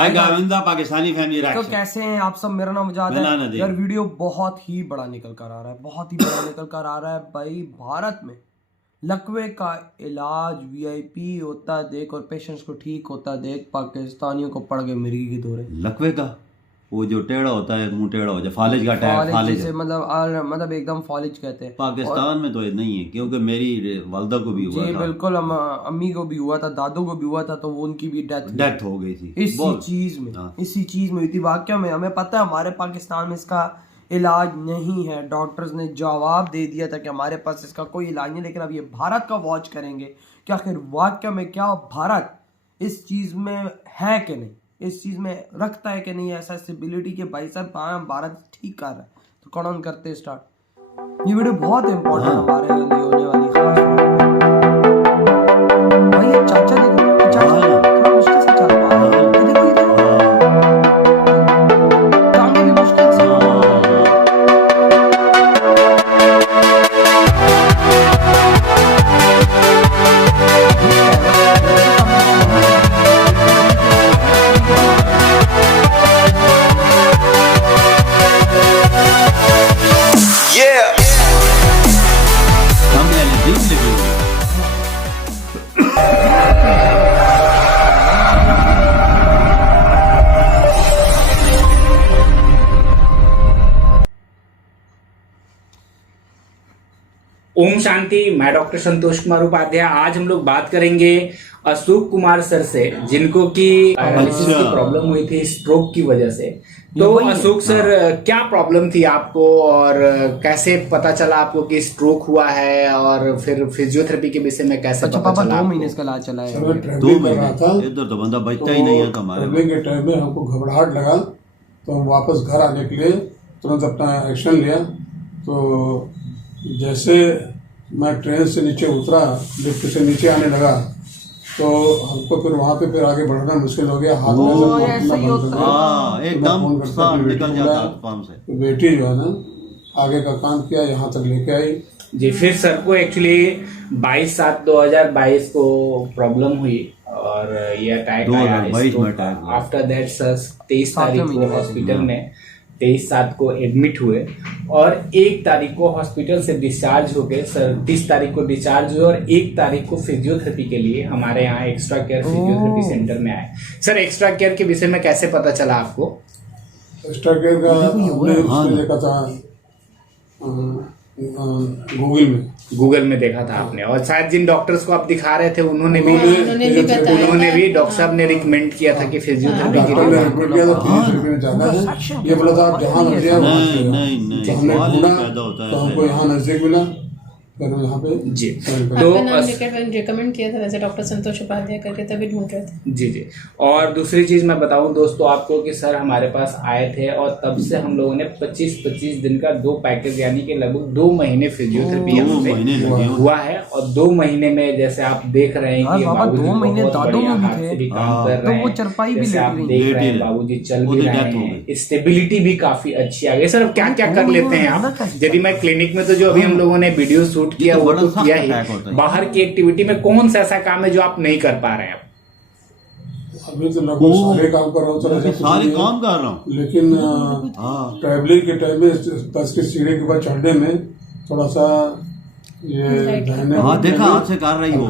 Pakistani family तो कैसे हैं आप सब। मेरा नाम मुजाद है यार। वीडियो बहुत ही बड़ा निकल कर आ रहा है, बहुत ही बड़ा निकल कर आ रहा है भाई। भारत में लकवे का इलाज वीआईपी होता देख और पेशेंट्स को ठीक होता देख पाकिस्तानियों को पड़ गए मिर्गी की दौरे। लकवे का वो जो टेढ़ा होता है, मुंह टेढ़ा हो जाए, फालिज का टाइप, फालिज जैसे मतलब एकदम फालिज कहते हैं। पाकिस्तान में तो ये नहीं है, क्योंकि मेरी वालदा को भी हुआ जी था। बिल्कुल, अम्मी को भी हुआ था, दादू को भी हुआ था, तो वो उनकी भी डेथ हो गई थी इसी चीज में हुई थी। वाकया में हमें पता है हमारे पाकिस्तान में इसका इलाज नहीं है। डॉक्टर्स ने जवाब दे दिया था कि हमारे पास इसका कोई इलाज नहीं, लेकिन अब ये भारत का वॉच करेंगे कि आखिर वाकया में क्या भारत इस चीज में है कि नहीं, इस चीज में रखता है कि नहीं ऐसा स्टेबिलिटी के भाई साहब भारत ठीक कर रहा है। तो कौन करते स्टार्ट। ये वीडियो बहुत इंपॉर्टेंट हमारे लिए होने वाली है। भाई ये चाचा देखो, चाचा थोड़ा मुश्किल से चल पा रहा है। ये देखो टांगे भी मुश्किल से। ओम शांति। मैं डॉक्टर संतोष कुमार उपाध्याय। आज हम लोग बात करेंगे अशोक कुमार सर से, जिनको की पैरालिसिस की प्रॉब्लम हुई थी स्ट्रोक की वजह से। तो अशोक सर, क्या प्रॉब्लम थी आपको और कैसे पता चला आपको कि स्ट्रोक हुआ है, और फिर फिजियोथेरेपी के विषय में कैसे पता चला? 2 महीने इसका इलाज चला है। 2 महीने इधर तो बंदा बचता ही नहीं है। हमारे के टाइम में हमको घबराहट लगा, तो हम वापस घर आने के लिए तुरंत अपना एक्शन लिया। तो जैसे मैं ट्रेन से नीचे उतरा, लिफ्ट से नीचे आने लगा, तो हमको फिर वहाँ पे फिर आगे बढ़ना मुश्किल हो गया। हाथ में एकदम निकल जाता काम से। तो बेटी जो है ना आगे का काम किया, यहाँ तक लेके आई जी। फिर सर को एक्चुअली 22/7/2022 को प्रॉब्लम हुई और ये अटैक आया। आफ्टर दैट सर 23 तारीख को हॉस्पिटल में 23/7 को एडमिट हुए और 1 तारीख को हॉस्पिटल से डिस्चार्ज हो गए। सर 30 तारीख को डिस्चार्ज हुए और 1 तारीख को फिजियोथेरेपी के लिए हमारे यहाँ एक्स्ट्रा केयर फिजियोथेरेपी सेंटर में आए। सर, एक्स्ट्रा केयर के विषय में कैसे पता चला आपको? एक्स्ट्रा केयर का हमने देखा था गूगल में देखा था आपने, और शायद जिन डॉक्टर्स को आप दिखा रहे थे उन्होंने भी डॉक्टर साहब ने रिकमेंड किया था कि फिजियोथेरेपी की ये बोला था आप जहाँ मर्जी तो हमको यहाँ नजदीक मिला, यहाँ पे जी। तो रिकमेंड किया था वैसे डॉक्टर संतोष उपाध्याय करके, तभी ढूंढ रहे थे। जी जी। और दूसरी चीज मैं बताऊं दोस्तों आपको कि सर हमारे पास आए थे और तब से हम लोगों ने 25-25 दिन का 2 पैकेज, यानी कि लगभग 2 महीने फिजियोथेरेपी हुआ है। और 2 महीने में जैसे आप देख रहे हैं कि बाबूजी 2 महीने दादू में भी काम कर रहे हैं, जैसे आप देख रहे हैं बाबूजी चल भी रहे हैं, स्टेबिलिटी भी काफी अच्छी आ गई। सर अब क्या क्या कर लेते हैं आप? यदि मैं क्लिनिक में तो जो अभी हम लोगों ने वीडियो शूट किया वो तो किया ही, बाहर की एक्टिविटी में कौन सा ऐसा काम है जो आप नहीं कर पा रहे हैं? अभी तो लगभग सारे काम कर रहा हूँ, सारे काम कर रहा हूँ, लेकिन ट्रैवलिंग के टाइम में 10 की सीढ़ी के ऊपर चढ़ने में थोड़ा सा ये देखा हाथ से कर रही हो।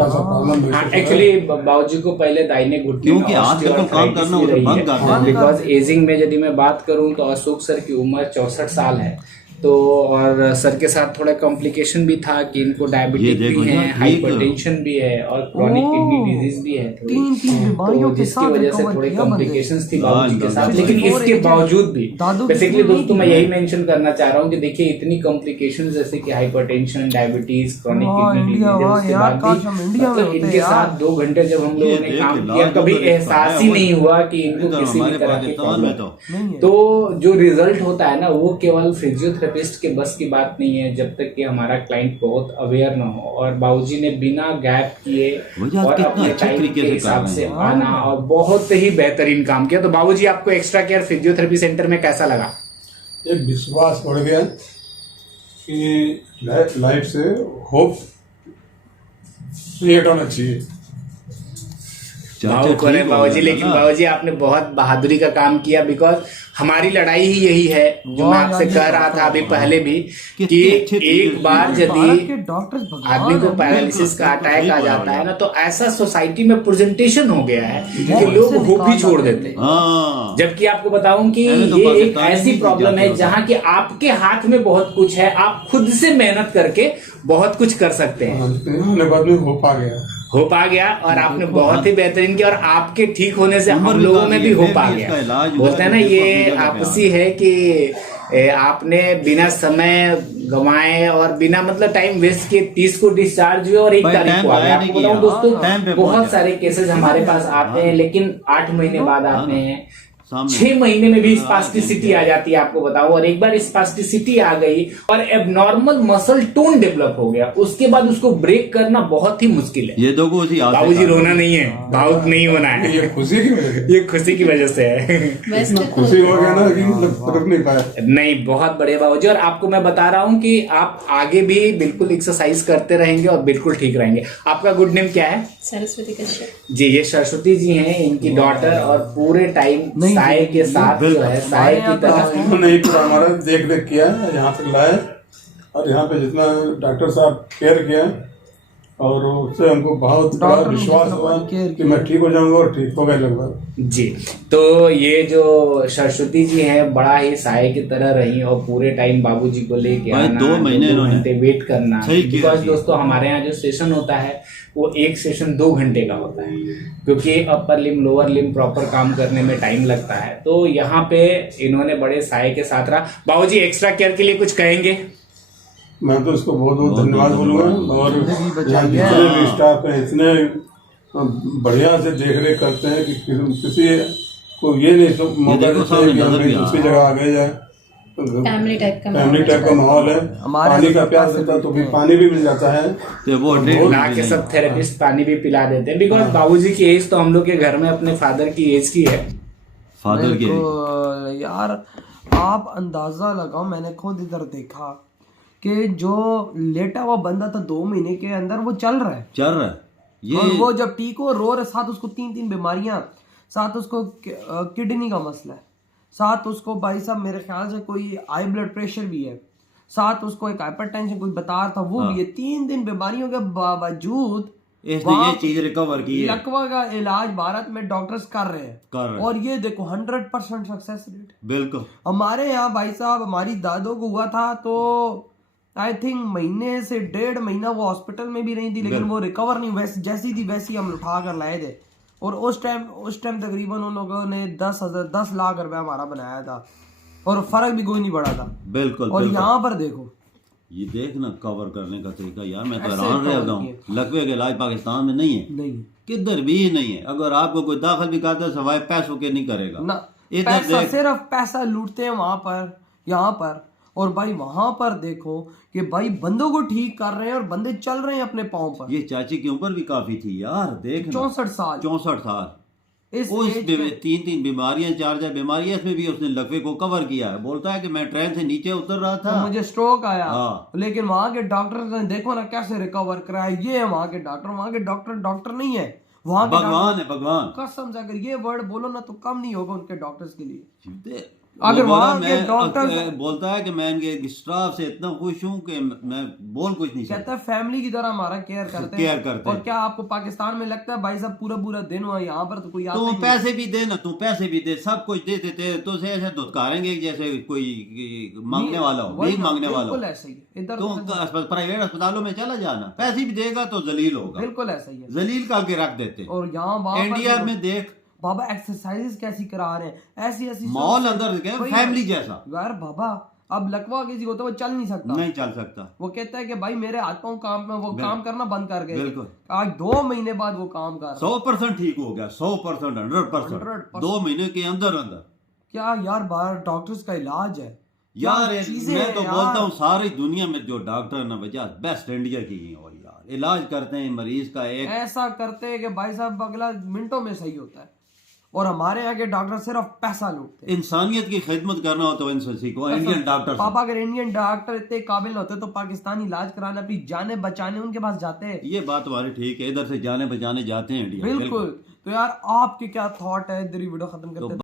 एक्चुअली बाबूजी को पहले दाहिने घुटने क्योंकि हाथ से काम करना बंद कर दिया, बिकॉज एजिंग में यदि मैं बात करूं तो अशोक सर की उम्र 64 साल है। तो और सर के साथ थोड़ा कॉम्प्लिकेशन भी था कि इनको डायबिटीज भी है, हाइपरटेंशन भी है और क्रॉनिक किडनी डिजीज भी है तो जिसकी वजह से थोड़ी कॉम्प्लिकेशंस थी बाबूजी के साथ। लेकिन इसके बावजूद भी बेसिकली दोस्तों मैं यही मेंशन करना चाह रहा हूँ कि देखिए इतनी कॉम्प्लिकेशंस जैसे कि hypertension, diabetes, chronic kidney disease, उसके बाद भी इनके साथ 2 घंटे जब हम लोगों ने काम किया कभी एहसास ही नहीं हुआ कि इनको किसी भी तरह की प्रॉब्लम। तो जो रिजल्ट होता है ना वो केवल फिजियोथेरेपी के बस की बात नहीं है, जब तक कि हमारा क्लाइंट बहुत अवेयर ना हो। और बाबूजी ने बिना गैप किए और अपने टाइम के हिसाब से आना और बहुत ही बेहतरीन काम किया। तो बाबूजी आपको एक्स्ट्रा केयर फिजियोथेरेपी सेंटर में कैसा लगा? एक विश्वास बढ़ गया कि लाइफ से होप क्रिएट होना चाहिए। भावुक हो रहे बाबूजी, लेकिन बाबूजी आपने बहुत बहादुरी का काम किया, बिकॉज हमारी लड़ाई ही यही है जो मैं आपसे कह रहा था अभी पहले भी कि एक बार यदि आदमी को पैरालिसिस का अटैक आ जाता है ना, तो ऐसा सोसाइटी में प्रेजेंटेशन हो गया है कि लोग होप ही छोड़ देते हैं। जबकि आपको बताऊं कि ये एक ऐसी प्रॉब्लम है जहाँ की आपके हाथ में बहुत कुछ है, आप खुद से मेहनत करके बहुत कुछ कर सकते हैं। बाद में होप आ गया और आपने बहुत ही बेहतरीन किया, और आपके ठीक होने से हम लोगों में भी होप आ गया। बोलते हैं ना ये आपसी है कि आपने बिना समय गंवाए और बिना मतलब टाइम वेस्ट किए 30 को डिस्चार्ज हुए और 1 तारीख को आ गया। आपको बताऊं दोस्तों, बहुत सारे केसेस हमारे पास आते हैं, लेकिन 8 महीने बाद आते हैं, 6 महीने में भी स्पास्टिसिटी आ जाती है, आपको बताऊं। और एक बार स्पास्टिसिटी आ गई और एबनॉर्मल मसल टोन डेवलप हो गया, उसके बाद उसको ब्रेक करना बहुत ही मुश्किल है। ये दो बाबूजी रोना नहीं है, भावुक नहीं होना है, ये खुशी की वजह ये खुशी की वजह से है। खुशी हो गया ना कि मतलब रुक नहीं पाया। नहीं, बहुत बढ़िया बाबूजी, और आपको मैं बता रहा हूँ कि आप आगे भी बिल्कुल एक्सरसाइज करते रहेंगे और बिल्कुल ठीक रहेंगे। आपका गुड नेम क्या है? सरस्वती कश्यप जी, ये सरस्वती जी हैं, इनकी डॉटर, और पूरे टाइम साय के साथ जो है साय की तरह नहीं पूरा हमारा देख किया यहाँ तक लाए, और यहाँ पे जितना डॉक्टर साहब केयर किया और उससे हमको बहुत बड़ा विश्वास हुआ कि मैं ठीक हो जाऊंगा, और ठीक हो गए लगभग। जी, तो ये जो सरस्वती जी हैं बड़ा ही साय की तरह रही, और पूरे टाइम बाबूजी को लेके आना, 2 महीने 2 घंटे वेट करना। बिकॉज दोस्तों हमारे यहाँ जो सेशन होता है वो एक सेशन 2 घंटे का होता है, क्योंकि अपर लिम लोअर लिम प्रॉपर काम करने में टाइम लगता है। तो यहाँ पे इन्होंने बड़े साय के साथ रहा। बाबूजी एक्स्ट्रा केयर के लिए कुछ कहेंगे? मैं तो इसको बहुत बहुत धन्यवाद बोलूंगा, और यहाँ जितने भी स्टाफ है इतने बढ़िया से देख रेख करते हैं कि किसी को ये नहीं मौका देते हैं कि हम दूसरी जगह आ गए जाए। फैमिली टाइप का माहौल है। पानी का प्यास होता है तो भी पानी भी मिल जाता है, तो वो ला के सब थेरेपिस्ट पानी भी पिला देते हैं। बिकॉज बाबूजी की एज तो हम लोग के घर में अपने फादर की एज की है। फादर की यार आप अंदाजा लगाओ, मैंने खुद इधर देखा कि जो लेटा हुआ बंदा था 2 महीने के अंदर वो चल रहा है ये, और वो जब ठीक हो रो रहे, साथ उसको 3 बीमारियां, साथ उसको किडनी का मसला है, साथ उसको भाई साहब मेरे ख्याल से कोई हाई ब्लड प्रेशर भी है, साथ उसको एक हाइपरटेंशन कोई बता रहा था वो भी है। 3 बीमारियों के बावजूद इसने ये चीज रिकवर की है। लकवा का इलाज भारत में डॉक्टर्स कर रहे हैं, और ये देखो 100% सक्सेस रेट। बिल्कुल हमारे यहाँ भाई साहब हमारी दादों को हुआ था तो आई थिंक महीने से 1.5 महीना वो हॉस्पिटल में भी नहीं थी, लेकिन वो रिकवर नहीं, वैसी जैसी थी वैसी हम उठा कर लाए थे। और उस टाइम तकरीबन उन लोगों ने 10 लाख रुपया हमारा बनाया था, और फर्क भी कोई नहीं पड़ा था। बिल्कुल। और यहाँ पर देखो, ये देख ना कवर करने का तरीका, यार मैं तो हैरान रह गया हूँ। लकवे का इलाज पाकिस्तान में नहीं है, किधर भी नहीं है। अगर आपको कोई दाखिल भी करता है सवाए पैसों के नहीं करेगा ना, पैसा सिर्फ पैसा लूटते हैं वहां पर, यहाँ पर। और भाई वहां पर देखो कि भाई बंदों को ठीक कर रहे हैं और बंदे चल रहे हैं अपने पाँव पर। ये चाची की उम्र भी काफी थी यार, देख 64 साल। 64 साल। उस 3 बीमारियां 4 बीमारियां, इसमें भी उसने लकवे को कवर किया है। बोलता है कि मैं ट्रेन से नीचे उतर रहा था तो मुझे स्ट्रोक आया, लेकिन वहां के डॉक्टर ने देखो ना कैसे रिकवर कराया। ये है वहां के डॉक्टर नहीं है, वहां भगवान है, भगवान। कसम से अगर ये वर्ड बोलो ना तो कम नहीं होगा उनके डॉक्टर्स के लिए। अगर वहां के डॉक्टर बोलता है कि मैं इनके स्टाफ से इतना खुश हूं कि मैं बोल कुछ नहीं सकता। कहता है फैमिली की तरह हमारा केयर करते हैं। और क्या आपको पाकिस्तान में लगता है भाई साहब पूरा दिन हुआ यहाँ पर तो कोई तू पैसे भी दे ना, तू पैसे भी दे, सब कुछ दे देते तो ऐसे धुतकारेंगे जैसे कोई मांगने वाला हो, भीख मांगने वाला हो। ऐसे ही इधर तो प्राइवेट अस्पतालों में चला जाना, पैसे भी देगा तो जलील होगा। बिल्कुल ऐसा ही है, जलील करके रख देते। और यहाँ इंडिया में देख बाबा एक्सरसाइज कैसी करा रहे हैं, ऐसी मॉल अंदर फैमिली जैसा। यार बाबा अब लकवा किसी को तो वो चल नहीं सकता, वो कहता है कि भाई मेरे हाथ पांव काम में, वो काम करना बंद कर गए। बिल्कुल। आज 2 महीने बाद वो काम कर 100% ठीक हो गया, 100% 100%। 2 महीने के अंदर क्या यार बाहर डॉक्टर्स का इलाज है यार। मैं तो बोलता हूँ सारी दुनिया में जो डॉक्टर है ना भैया बेस्ट इंडिया की है, और यार इलाज करते हैं मरीज का, एक ऐसा करते हैं कि भाई साहब अगला मिनटों में सही होता है। और हमारे यहाँ के डॉक्टर सिर्फ पैसा लूटते हैं। इंसानियत की खिदमत करना हो तो इनसे सीखो, इंडियन डॉक्टर से। पापा अगर इंडियन डॉक्टर इतने काबिल होते तो पाकिस्तानी इलाज कराने, अपनी जाने बचाने उनके पास जाते। ये बात तुम्हारी ठीक है, इधर से जाने बचाने जाते हैं इंडिया, बिल्कुल। तो यार आपके क्या थॉट है, इधर ही वीडियो खत्म करते हैं।